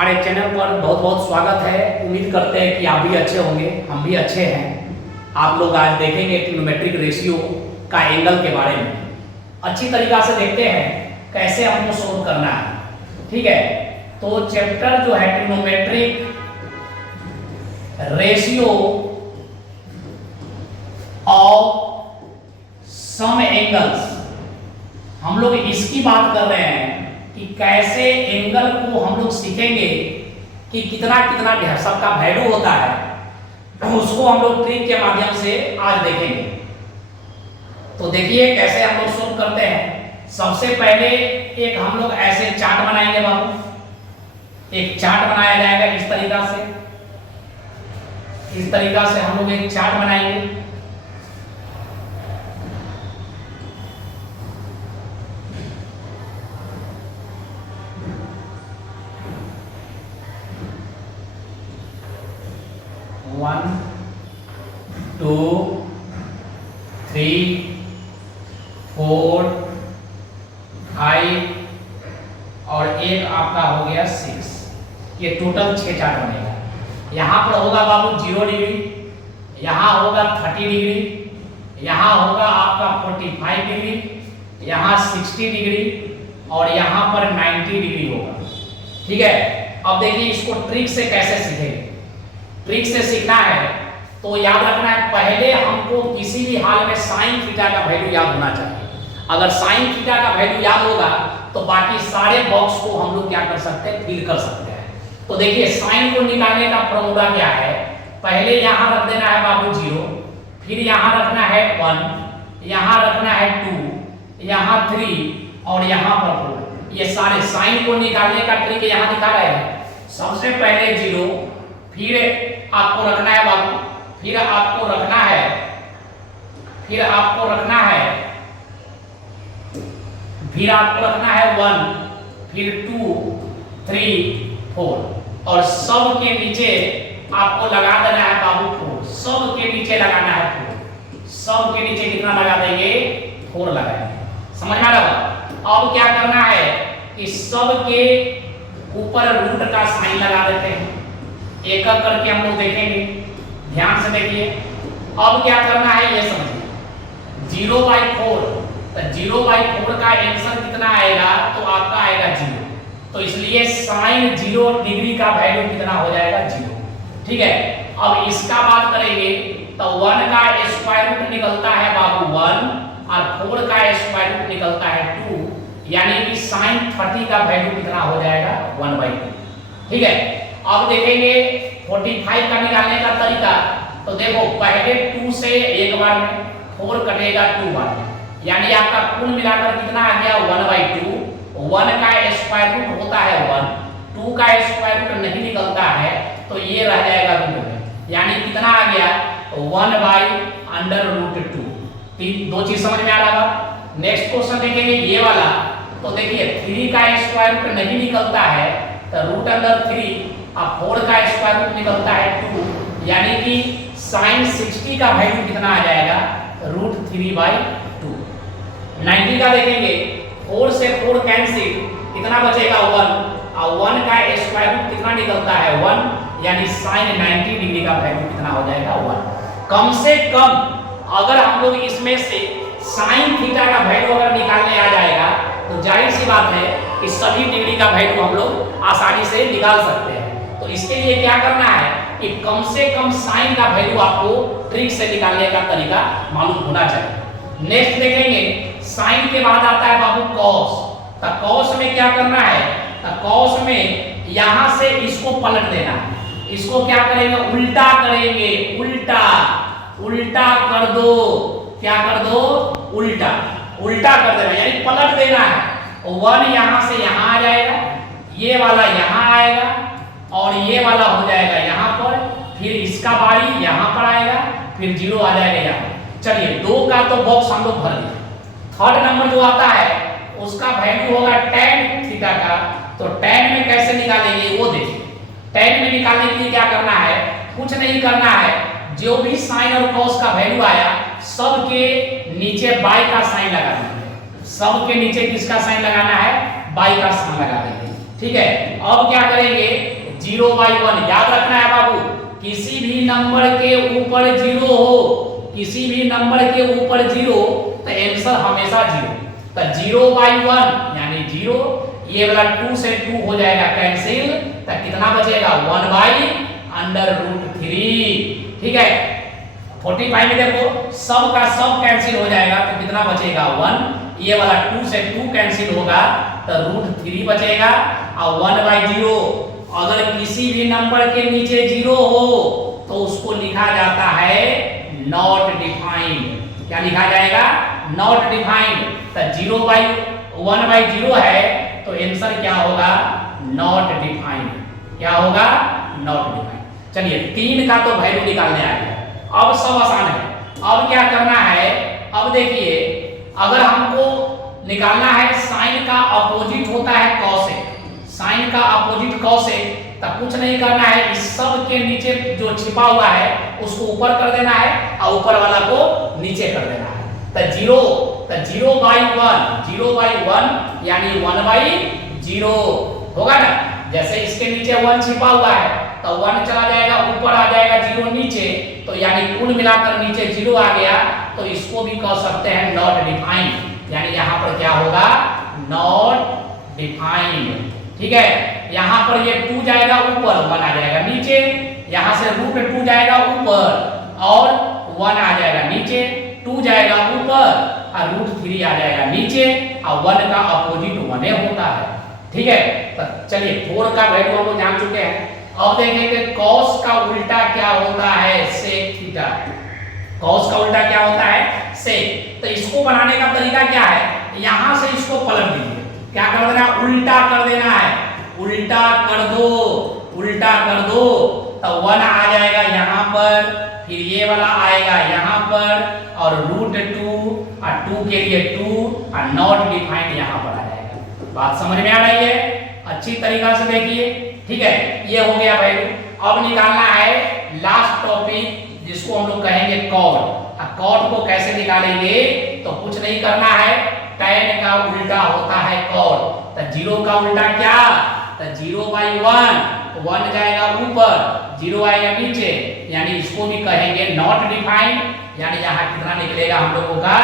हमारे चैनल पर बहुत बहुत स्वागत है। उम्मीद करते हैं कि आप भी अच्छे होंगे, हम भी अच्छे हैं। आप लोग आज देखेंगे ट्रिग्नोमेट्रिक रेशियो का एंगल के बारे में। अच्छी तरीका से देखते हैं कैसे हमको सोल्व करना है, ठीक है। तो चैप्टर जो है trigonometric ratio of some angles, हम लोग इसकी बात कर रहे हैं कि कैसे एंगल को हम लोग सीखेंगे कि कितना कितना सबका वैल्यू होता है, उसको हम लोग ट्रिक के माध्यम से आज देखेंगे। तो देखिए कैसे हम लोग सोल्व करते हैं। सबसे पहले एक हम लोग ऐसे चार्ट बनाएंगे बाबू। एक चार्ट बनाया जाएगा इस तरीका से, इस तरीका से हम लोग एक चार्ट बनाएंगे। One, two, three, four, five और एक आपका हो गया 6। ये टोटल 6 चार्ट बनेगा। यहाँ पर होगा बाबू 0 डिग्री, यहाँ होगा 30 डिग्री, यहाँ होगा आपका 45 डिग्री, यहाँ 60 डिग्री और यहाँ पर 90 डिग्री होगा, ठीक है। अब देखिए इसको ट्रिक से कैसे सीखेंगे। ट्रिक से सीखना है तो याद रखना है, पहले हमको किसी भी हाल में साइन थीटा का वैल्यू याद होना चाहिए। अगर साइन थीटा का वैल्यू याद होगा तो बाकी सारे बॉक्स को हम लोग क्या कर सकते हैं, फिल कर सकते हैं। तो देखिए साइन को निकालने का फॉर्मूला क्या है। पहले यहाँ रख देना है बाबू 0, फिर यहाँ रखना है 1, यहाँ रखना है 2, यहाँ 3 और यहाँ पर 4। ये सारे साइन को निकालने का ट्रिक यहाँ दिखा रहे हैं। सबसे पहले 0, फिर आपको रखना है बाबू, फिर आपको रखना है, फिर आपको रखना है, फिर आपको रखना है 1, फिर 2, 3, 4 और सब के नीचे आपको लगा देना है बाबू 4। सब के नीचे लगाना है 4। सब के नीचे कितना लगा देंगे, 4 लगाएंगे। समझ में आ रहा। अब क्या करना है कि सब के ऊपर रूट का साइन लगा देते हैं। एक एक करके हम लोग देखेंगे, ध्यान से देखिए। अब क्या करना है ये समझिए। 0/4, तो 0/4 का आंसर कितना आएगा, तो आपका आएगा 0। तो इसलिए साइन 0 डिग्री का वैल्यू कितना हो जाएगा, 0, ठीक है। अब इसका बात करेंगे तो 1 का स्क्वायर रूट निकलता है बाबू 1 और 4 का स्क्वायर रूट निकलता है 2, यानी कि साइन 30 का वैल्यू कितना हो जाएगा, 1/2, ठीक है। अब देखेंगे 45 का निकालने का तरीका। तो देखो पहले 2 से एक बार में, 4 कटेगा 2 बार में, यानी आपका कुल मिलाकर कितना आ गया, 1/2। 1 का स्क्वायर रूट होता है 1, 2 का स्क्वायर रूट नहीं निकलता है तो ये रह जाएगा रूट में, यानी कितना आ गया, 1/√2। दो चीज समझ में आ रहा है। नेक्स्ट क्वेश्चन देखेंगे ये वाला। तो देखिए 3 का स्क्वायर रूट नहीं निकलता है तो √3 अब 4 का स्क्वायर रूट निकलता है 2, यानी कि sin 60 का वैल्यू कितना आ जाएगा, √3/2। 90 का देखेंगे, 4 से 4 कैंसिल, कितना बचेगा 1 और 1 का स्क्वायर रूट कितना निकलता है 1, यानी sin 90 डिग्री का वैल्यू कितना हो जाएगा 1। कम से कम अगर हम लोग इसमें से sin थीटा का वैल्यू अगर निकालने आ जाएगा तो जाहिर सी बात है कि सभी डिग्री का वैल्यू हम लोग आसानी से निकाल सकते हैं। तो इसके लिए क्या करना है कि कम से कम साइन का वैल्यू आपको ट्रिक से निकालने का तरीका मालूम होना चाहिए। नेक्स्ट देखेंगे साइन के बाद आता है बाबू कॉस। तो कॉस में क्या करना है, तो कॉस में यहां से इसको पलट देना है। इसको क्या करेंगे, उल्टा करेंगे, उल्टा उल्टा कर दो। क्या कर दो, उल्टा उल्टा कर देना, यानी पलट देना है। 1 यहां से यहां आ जाएगा, ये वाला यहां आएगा और ये वाला हो जाएगा यहाँ पर, फिर इसका बारी यहाँ पर आएगा, फिर 0 आ जाएगा यहाँ। चलिए 2 का तो बॉक्स हम लोग भर दिए। थर्ड नंबर जो आता है उसका वैल्यू होगा tan थीटा का। तो tan में कैसे निकालेंगे वो देखिए। tan में निकालने के लिए क्या करना है, कुछ नहीं करना है, जो भी साइन और कॉस का वैल्यू आया सब के नीचे बाई का साइन लगाना है। सब के नीचे किसका साइन लगाना है, बाई का साइन लगा देंगे, ठीक है। अब क्या करेंगे, 0/1 याद रखना है बाबू, किसी भी नंबर के ऊपर 0 हो, किसी भी नंबर के ऊपर 0 तो आंसर हमेशा 0। तो 0/1 यानी 0, ये वाला 2 से 2 हो जाएगा कैंसिल, तो कितना बचेगा 1/√3। ठीक है, 45 में देखो सब का सब कैंसिल हो जाएगा तो कितना बचेगा 1, ये वाला 2 से 2 कैंसिल होगा तो √3 बचेगा, और 1/0 अगर किसी भी नंबर के नीचे 0 हो तो उसको लिखा जाता है नॉट डिफाइंड। क्या लिखा जाएगा? Not defined. तो 1/0 है तो आंसर क्या होगा? Not defined. क्या होगा? Not defined. चलिए 3 का तो वैल्यू निकालने आ गया, अब सब आसान है। अब क्या करना है, अब देखिए अगर हमको निकालना है साइन का अपोजिट होता है कॉसेक, साइन का अपोजिट कॉसेक, तब कुछ नहीं करना है, इस सब के नीचे जो छिपा हुआ है उसको ऊपर कर देना है और ऊपर वाला को नीचे कर देना है। तो 0/1 यानी 1/0 होगा ना। जैसे इसके नीचे 1 छिपा हुआ है तो 1 चला जाएगा ऊपर, आ जाएगा 0 नीचे, तो यानी कुल मिलाकर नीचे 0 आ गया, तो इसको भी कह सकते हैं नॉट डिफाइंड। यानी यहाँ पर क्या होगा? Not defined. ठीक है, यहाँ पर ये 2 जाएगा ऊपर, 1 आ जाएगा नीचे, यहाँ से √2 जाएगा ऊपर और 1 आ जाएगा नीचे, 2 जाएगा ऊपर और √3 आ जाएगा नीचे, और 1 का अपोजिट 1 होता है। ठीक है, तो चलिए 4 का वैल्यू हम लोग जान चुके हैं। अब देखेंगे cos का उल्टा क्या होता है? sec theta. cos का उल्टा क्या होता है? sec। तो इसको बनाने का तरीका क्या है? यहां से इसको पलट दीजिए। क्या कर देना? उल्टा कर देना है, उल्टा कर दो, उल्टा कर दो, तो 1 आ जाएगा यहाँ पर, फिर ये वाला आएगा यहाँ पर, और √2 और 2 के लिए 2 और नॉट डिफाइंड यहाँ पर आ जाएगा। बात समझ में आ रही है? अच्छी तरीका से देखिए। ठीक है, ये हो गया वैल्यू। अब निकालना है लास्ट टॉपिक जिसको हम लोग कहेंगे कॉट। कॉट को कैसे निकालेंगे? तो कुछ नहीं करना है, tan का उल्टा होता है कॉट। तो 0 का उल्टा क्या? तो 0/1, 1 जाएगा ऊपर, 0 आएगा नीचे, यानी इसको भी कहेंगे नॉट डिफाइंड। यानी यहाँ कितना निकलेगा हम लोगों का?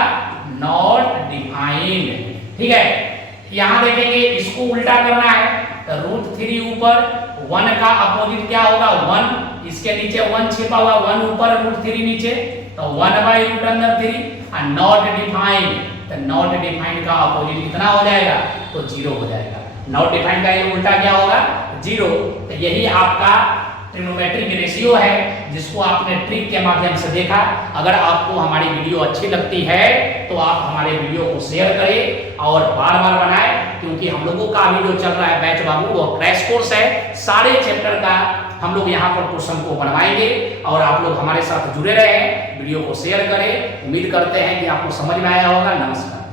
Not defined. ठीक है, यहाँ देखेंगे इसको उल्टा करना है तो √3 ऊपर, 1 का अपोजिट क्या होगा? 1, इसके नीचे 1 छिपा हुआ, 1 ऊपर √3 नीचे, तो 1/√3 और नॉट डिफाइंड। तो नॉट डिफाइंड का अपोजिट कितना हो जाएगा? तो 0 हो जाएगा। नॉट डिफाइंड का ये उल्टा क्या होगा? 0। तो यही आपका ट्रिग्नोमेट्रिक रेशियो है जिसको आपने ट्रिक के माध्यम से देखा। अगर आपको हमारी वीडियो अच्छी लगती है तो आप हमारे वीडियो को शेयर करें और बार-बार बनाएं, क्योंकि हम लोगों का वीडियो चल रहा है बैच बाबू, वो क्रैश कोर्स है, सारे चैप्टर का हम लोग यहाँ पर क्वेश्चन को बनवाएंगे और आप लोग हमारे साथ जुड़े रहें। वीडियो को शेयर करें। उम्मीद करते हैं कि आपको समझ में आया होगा। नमस्कार।